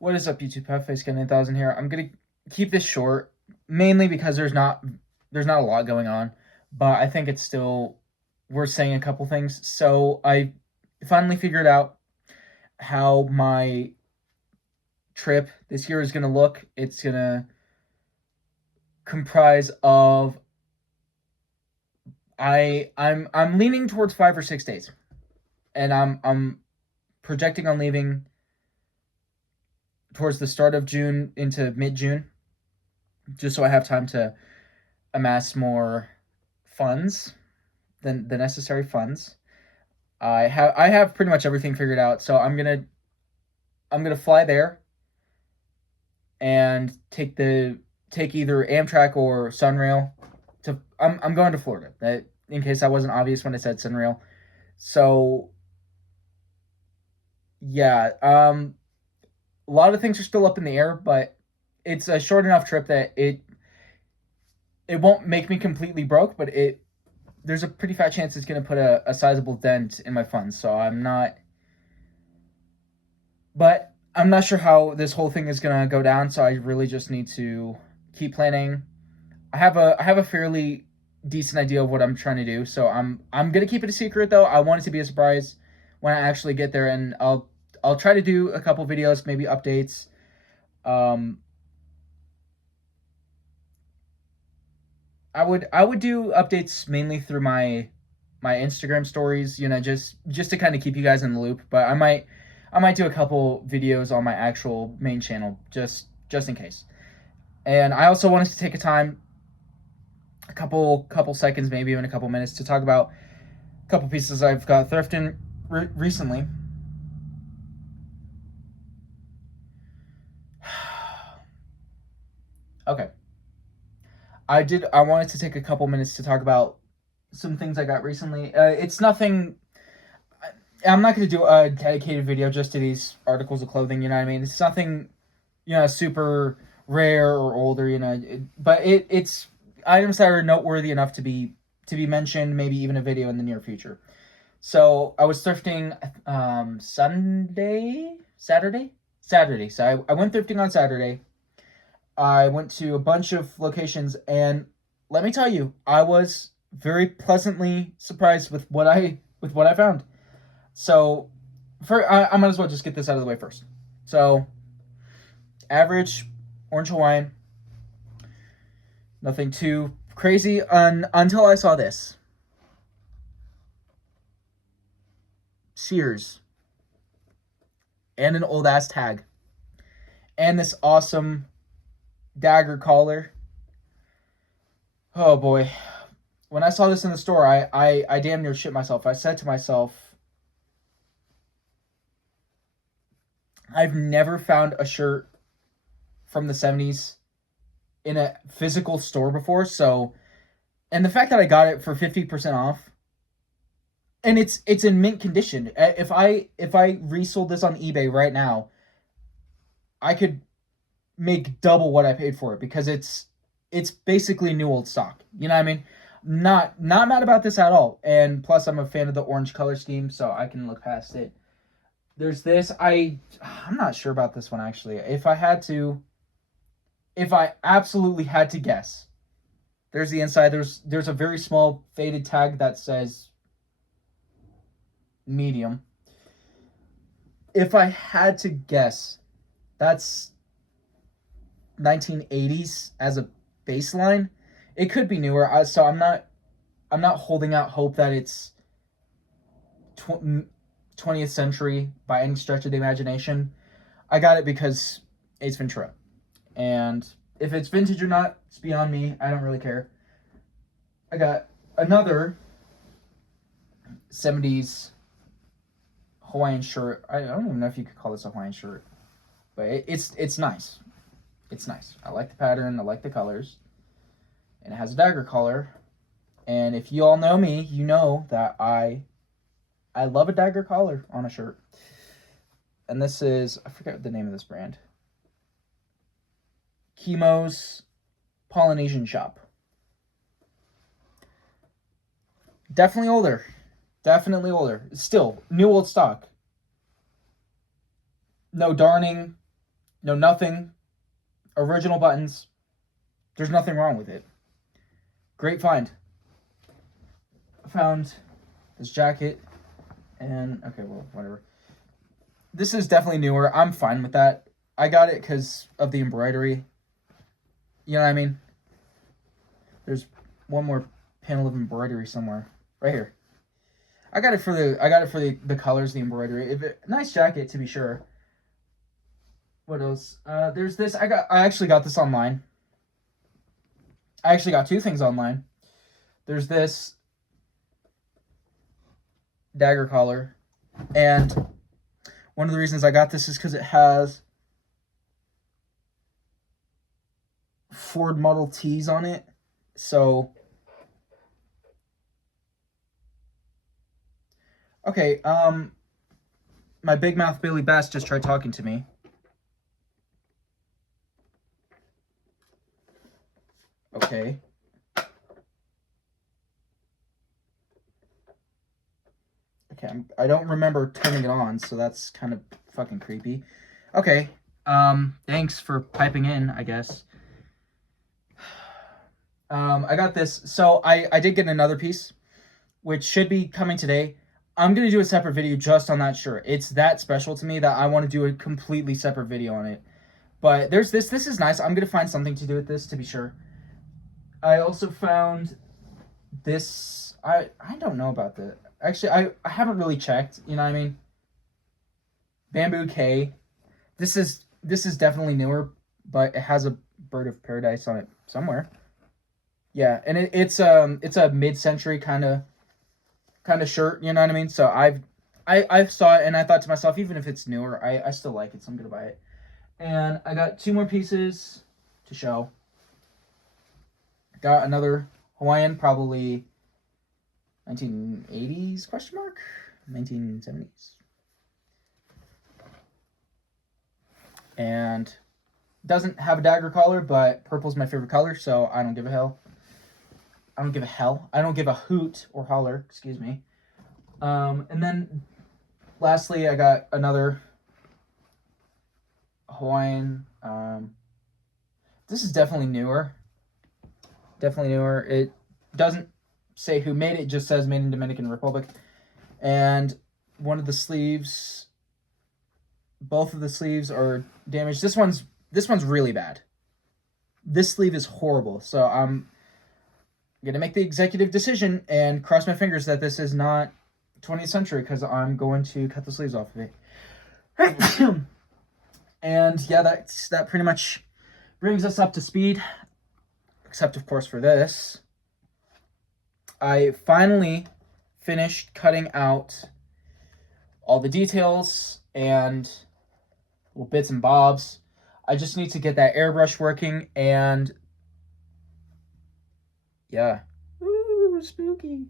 What is up, YouTube? Facecam 8000 here. I'm gonna keep this short, mainly because there's not a lot going on, but I think it's still worth saying a couple things. So I finally figured out how my trip this year is gonna look. It's gonna comprise of I'm leaning towards 5 or 6 days, and I'm projecting on leaving towards the start of June into mid June, just so I have time to amass more funds than the necessary funds. I have pretty much everything figured out, so I'm gonna fly there and take either Amtrak or Sunrail to. I'm going to Florida. In case that wasn't obvious when I said Sunrail. So yeah, a lot of things are still up in the air, but it's a short enough trip that it won't make me completely broke, but it there's a pretty fat chance it's going to put a sizable dent in my funds. So I'm not sure how this whole thing is going to go down. So I really just need to keep planning. I have a fairly decent idea of what I'm trying to do. So I'm going to keep it a secret though. I want it to be a surprise when I actually get there, and I'll try to do a couple videos, maybe updates. Um, I would do updates mainly through my Instagram stories, just to kind of keep you guys in the loop. But I might do a couple videos on my actual main channel just in case. And I also wanted to take a couple seconds, maybe even a couple minutes, to talk about a couple pieces I've got thrifting recently. Okay, I wanted to take a couple minutes to talk about some things I got recently. It's nothing. I'm not going to do a dedicated video just to these articles of clothing. You know what I mean? It's nothing, super rare or older. But it's items that are noteworthy enough to be mentioned. Maybe even a video in the near future. So I was thrifting Saturday. So I went thrifting on Saturday. I went to a bunch of locations, and let me tell you, I was very pleasantly surprised with what I found. So, I might as well just get this out of the way first. So, average orange Hawaiian, nothing too crazy until I saw this Sears and an old ass tag and this awesome dagger collar. Oh boy, when I saw this in the store, I damn near shit myself. I said to myself, I've never found a shirt from the 70s in a physical store before. So, and the fact that I got it for 50% off, and it's in mint condition. If I resold this on eBay right now, I could make double what I paid for it, because it's basically new old stock. You know what I mean? Not mad about this at all. And plus I'm a fan of the orange color scheme, so I can look past it. There's this. I'm not sure about this one actually. If I absolutely had to guess, there's the inside. There's a very small faded tag that says medium. If I had to guess, that's 1980s as a baseline. It could be newer. So I'm not holding out hope that it's 20th century by any stretch of the imagination. I got it because Ace Ventura. And if it's vintage or not, it's beyond me. I don't really care. I got another 70s Hawaiian shirt. I don't even know if you could call this a Hawaiian shirt, but it's nice. It's nice. I like the pattern. I like the colors, and it has a dagger collar. And if you all know me, you know that I love a dagger collar on a shirt. And this is, I forget the name of this brand. Chemo's Polynesian Shop. Definitely older. Definitely older. Still, new old stock. No darning. No, nothing. Original buttons. There's nothing wrong with it. Great find. I found this jacket, and okay, well, whatever. This is definitely newer. I'm fine with that. I got it because of the embroidery. You know what I mean? There's one more panel of embroidery somewhere. Right here. I got it for the colors, the embroidery. Nice jacket to be sure. What else? There's this. I actually got this online. I actually got two things online. There's this dagger collar, and one of the reasons I got this is because it has Ford Model Ts on it. So, okay, my big mouth Billy Bass just tried talking to me. Okay. Okay, I don't remember turning it on, so that's kind of fucking creepy. Okay, thanks for piping in, I guess. I got this. So I did get another piece, which should be coming today. I'm going to do a separate video just on that shirt. It's that special to me that I want to do a completely separate video on it. But there's this. This is nice. I'm going to find something to do with this to be sure. I also found this. I don't know about this. Actually, I haven't really checked. You know what I mean? Bamboo K. This is definitely newer, but it has a bird of paradise on it somewhere. Yeah, and it's a mid-century kind of shirt, you know what I mean? So I saw it and I thought to myself, even if it's newer, I still like it, so I'm gonna buy it. And I got two more pieces to show. Got another Hawaiian, probably 1980s question mark? 1970s. And doesn't have a dagger collar, but purple's my favorite color, so I don't give a hell. I don't give a hell. I don't give a hoot or holler, excuse me. And then lastly, I got another Hawaiian. This is definitely newer. Definitely newer. It doesn't say who made it, just says made in Dominican Republic. And one of the sleeves, both of the sleeves are damaged. This one's really bad. This sleeve is horrible. So I'm gonna make the executive decision and cross my fingers that this is not 20th century, because I'm going to cut the sleeves off of it. And yeah, that pretty much brings us up to speed, except of course for this. I finally finished cutting out all the details and little bits and bobs. I just need to get that airbrush working, and yeah. Ooh, spooky.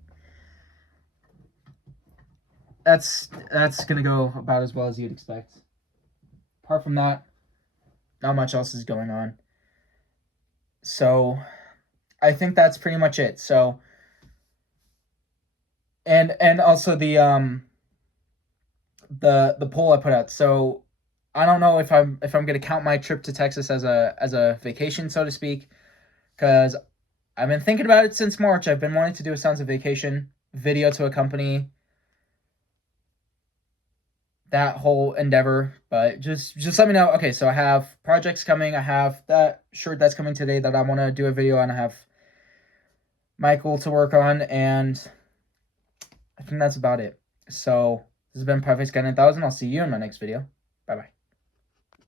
That's gonna go about as well as you'd expect. Apart from that, not much else is going on. So I think that's pretty much it. So and also the poll I put out. So I don't know if I'm gonna count my trip to Texas as a vacation, so to speak, because I've been thinking about it since March. I've been wanting to do a Sounds of Vacation video to accompany that whole endeavor, but just let me know. Okay, so I have projects coming. I have that shirt that's coming today that I want to do a video on. I have Michael to work on, and I think that's about it. So this has been Perfect Sky 9000. I'll see you in my next video. Bye bye.